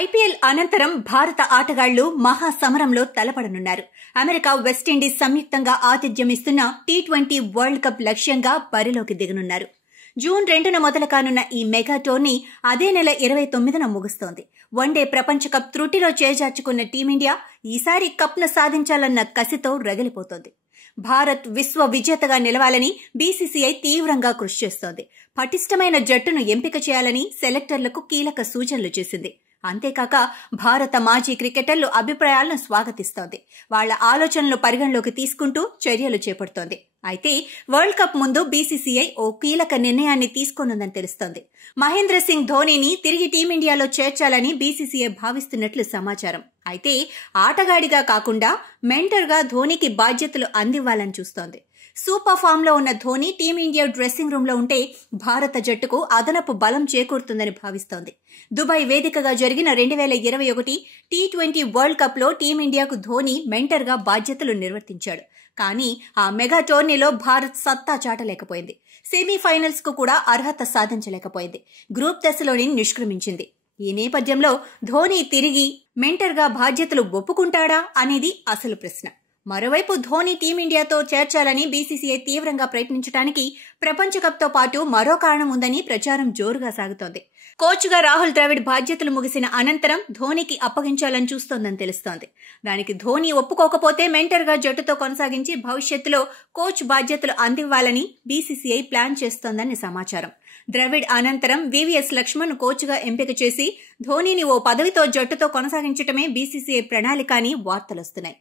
IPL అనంతరం భారత ఆటగాళ్లు మహాసమరంలో తలపడనున్నారు. అమెరికా, వెస్టిండీస్ సంయుక్తంగా ఆతిథ్యమిస్తున్న టీ20 వరల్డ్ కప్ లక్ష్యంగా బరిలోకి దిగనున్నారు. జూన్ 2న మొదలు కానున్న ఈ మెగా టోర్నీ అదే నెల 29న ముగుస్తోంది. వన్డే ప్రపంచ కప్ త్రుటిలో చేజార్చుకున్న టీమిండియా ఈసారి కప్ను సాధించాలన్న కసితో రగిలిపోతోంది. భారత్ విశ్వ విజేతగా నిలవాలని బీసీసీఐ తీవ్రంగా కృషి చేస్తోంది. పటిష్టమైన జట్టును ఎంపిక చేయాలని సెలెక్టర్లకు కీలక సూచనలు చేసింది. అంతేకాక భారత మాజీ క్రికెటర్లు అభిప్రాయాలను స్వాగతిస్తోంది. వాళ్ల ఆలోచనలు పరిగణలోకి తీసుకుంటూ చర్యలు చేపడుతోంది. అయితే వరల్డ్ కప్ ముందు బీసీసీఐ ఓ కీలక నిర్ణయాన్ని తీసుకోనుందని తెలుస్తోంది. మహేంద్ర సింగ్ ధోనీని తిరిగి టీమిండియాలో చేర్చాలని బీసీసీఐ భావిస్తున్నట్లు సమాచారం. అయితే ఆటగాడిగా కాకుండా మెంటర్గా ధోనీకి బాధ్యతలు అందివ్వాలని చూస్తోంది. సూపర్ ఫామ్ లో ఉన్న ధోనీ టీమిండియా డ్రెస్సింగ్ రూమ్ లో ఉంటే భారత జట్టుకు అదనపు బలం చేకూరుతుందని భావిస్తోంది. దుబాయ్ వేదికగా జరిగిన 2021 టీ20 వరల్డ్ కప్ లో టీమిండియాకు ధోనీ మెంటర్ గా బాధ్యతలు నిర్వర్తించాడు. కానీ ఆ మెగా టోర్నీలో భారత్ సత్తా చాటలేకపోయింది. సెమీఫైనల్స్ కు కూడా అర్హత సాధించలేకపోయింది. గ్రూప్ దశలోని నిష్క్రమించింది. ఈ నేపథ్యంలో ధోనీ తిరిగి మెంటర్ గా బాధ్యతలు ఒప్పుకుంటాడా అనేది అసలు ప్రశ్న. మరోవైపు ధోనీ టీమిండియాతో చేర్చాలని బీసీసీఐ తీవ్రంగా ప్రయత్నించడానికి ప్రపంచ కప్ తో పాటు మరో కారణం ఉందని ప్రచారం జోరుగా సాగుతోంది. కోచ్ గా రాహుల్ ద్రవిడ్ బాధ్యతలు ముగిసిన అనంతరం ధోనీకి అప్పగించాలని చూస్తోందని తెలుస్తోంది. దానికి ధోనీ ఒప్పుకోకపోతే మెంటర్ గా జట్టుతో కొనసాగించి భవిష్యత్తులో కోచ్ బాధ్యతలు అందివ్వాలని బీసీసీఐ ప్లాన్ చేస్తోందని సమాచారం. ద్రవిడ్ అనంతరం వీవీఎస్ లక్ష్మణ్ కోచ్ గా ఎంపిక చేసి ధోనీని ఓ పదవితో జట్టుతో కొనసాగించటమే బీసీసీఐ ప్రణాళిక అని వార్తలొస్తున్నాయి.